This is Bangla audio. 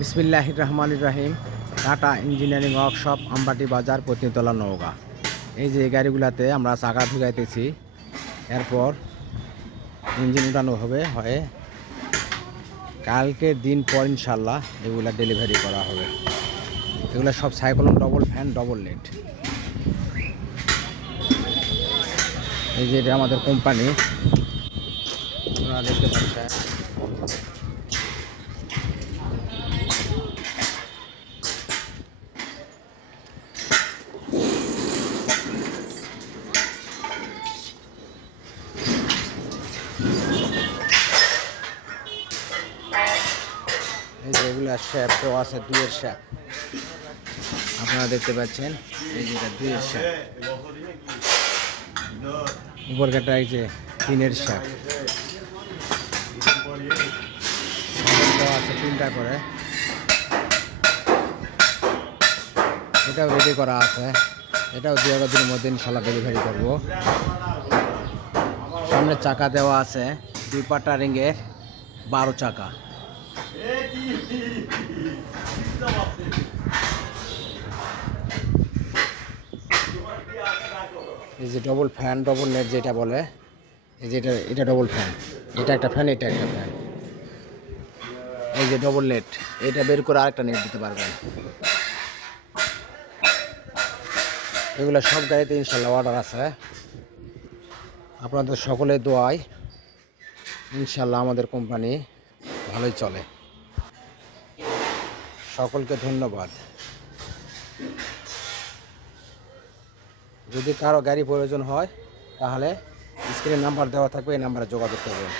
বিসমিল্লাহির রহমানির রহিম। টাটা ইঞ্জিনিয়ারিং ওয়ার্কশপ, আমবাটি বাজার, পত্নীতলা, নওগাঁ। এই যে এই গাড়িগুলাতে আমরা চাকা ঢুকাইতেছি, এরপর ইঞ্জিন উঠানো হয়ে কালকের দিন পর ইনশাল্লাহ এগুলা ডেলিভারি করা হবে। এগুলো সব cyclone double fan double let. এই যে এটা আমাদের কোম্পানি, আপনারা দেখতে পাচ্ছেন। এই যে এগুলো শ্যাপ তো আছে, দুইয়ের শ্যাপ আপনারা দেখতে পাচ্ছেন। এই যে এটা দুইয়ের শ্যাপ, উপর কাটা এই যে তিনের শ্যাপ আছে, তিনটা করে। এটাও রেডি করা আছে, এটাও 2 দিনের মধ্যে ইনশাল্লাহ ডেলিভারি করব। সামনে চাকা দেওয়া আছে 2 পাটা রিংয়ের 12 চাকা। এই যে ডবল ফ্যান ডবল নেট যেটা বলে, এই যে এটা ডবল ফ্যান, এটা একটা ফ্যান, এটা একটা ফ্যান। এই যে ডবল নেট, এটা বের করে আরেকটা নেট দিতে পারবেন। এগুলো সব গাড়িতে ইনশাল্লাহ অর্ডার আছে। আপনাদের সকলের দোয়ায় ইনশাল্লাহ আমাদের কোম্পানি ভালোই চলে। সকলকে ধন্যবাদ। যদি কারো গাড়ি প্রয়োজন হয় তাহলে স্ক্রিনে নাম্বার দেওয়া থাকবে, এই নাম্বারে যোগাযোগ করবেন।